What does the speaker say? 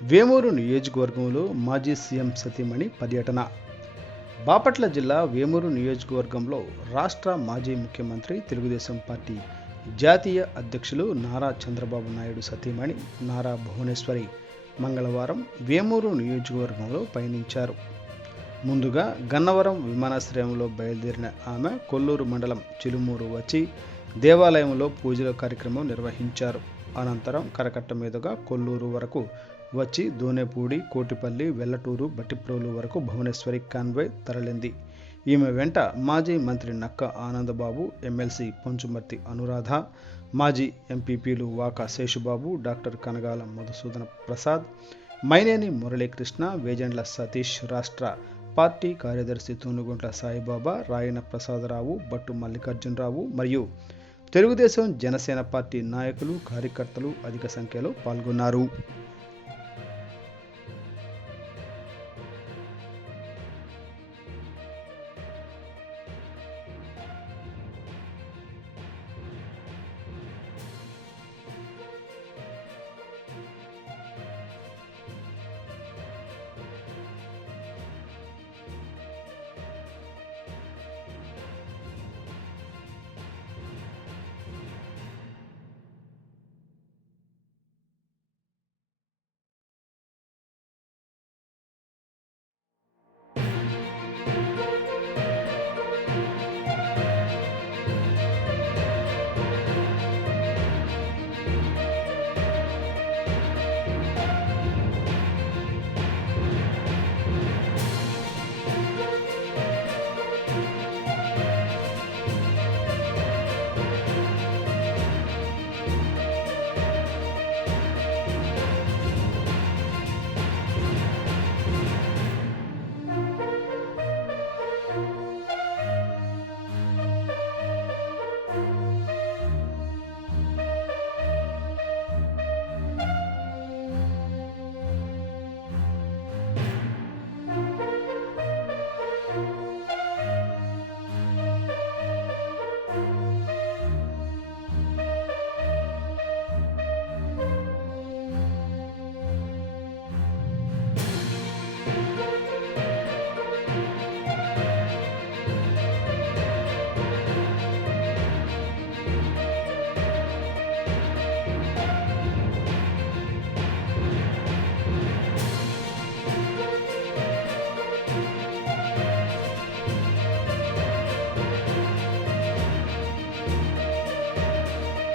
వేమూరు నియోజకవర్గంలో మాజీ సీఎం సతీమణి పర్యటన. బాపట్ల జిల్లా వేమూరు నియోజకవర్గంలో రాష్ట్ర మాజీ ముఖ్యమంత్రి, తెలుగుదేశం పార్టీ జాతీయ అధ్యక్షులు నారా చంద్రబాబు నాయుడు సతీమణి నారా భువనేశ్వరి మంగళవారం వేమూరు నియోజకవర్గంలో పయనించారు. ముందుగా గన్నవరం విమానాశ్రయంలో బయలుదేరిన ఆమె కొల్లూరు మండలం చిలుమూరు వచ్చి దేవాలయంలో పూజల కార్యక్రమం నిర్వహించారు. అనంతరం కరకట్ట మీదుగా కొల్లూరు వరకు వచ్చి దోనేపూడి, కోటిపల్లి, వెల్లటూరు, బట్టిప్రోలు వరకు భువనేశ్వరి కాన్వాయ్ తరలింది. ఈమె వెంట మాజీ మంత్రి నక్క ఆనందబాబు, ఎమ్మెల్సీ పొంచుమర్తి అనురాధ, మాజీ ఎంపీపీలు వాకా శేషుబాబు, డాక్టర్ కనగాల మధుసూదన ప్రసాద్, మైనేని మురళీకృష్ణ, వేజెండ్ల సతీష్, రాష్ట్ర పార్టీ కార్యదర్శి తూనుగుంట్ల సాయిబాబా, రాయన ప్రసాదరావు, బట్టు మల్లికార్జునరావు మరియు తెలుగుదేశం, జనసేన పార్టీ నాయకులు, కార్యకర్తలు అధిక సంఖ్యలో పాల్గొన్నారు.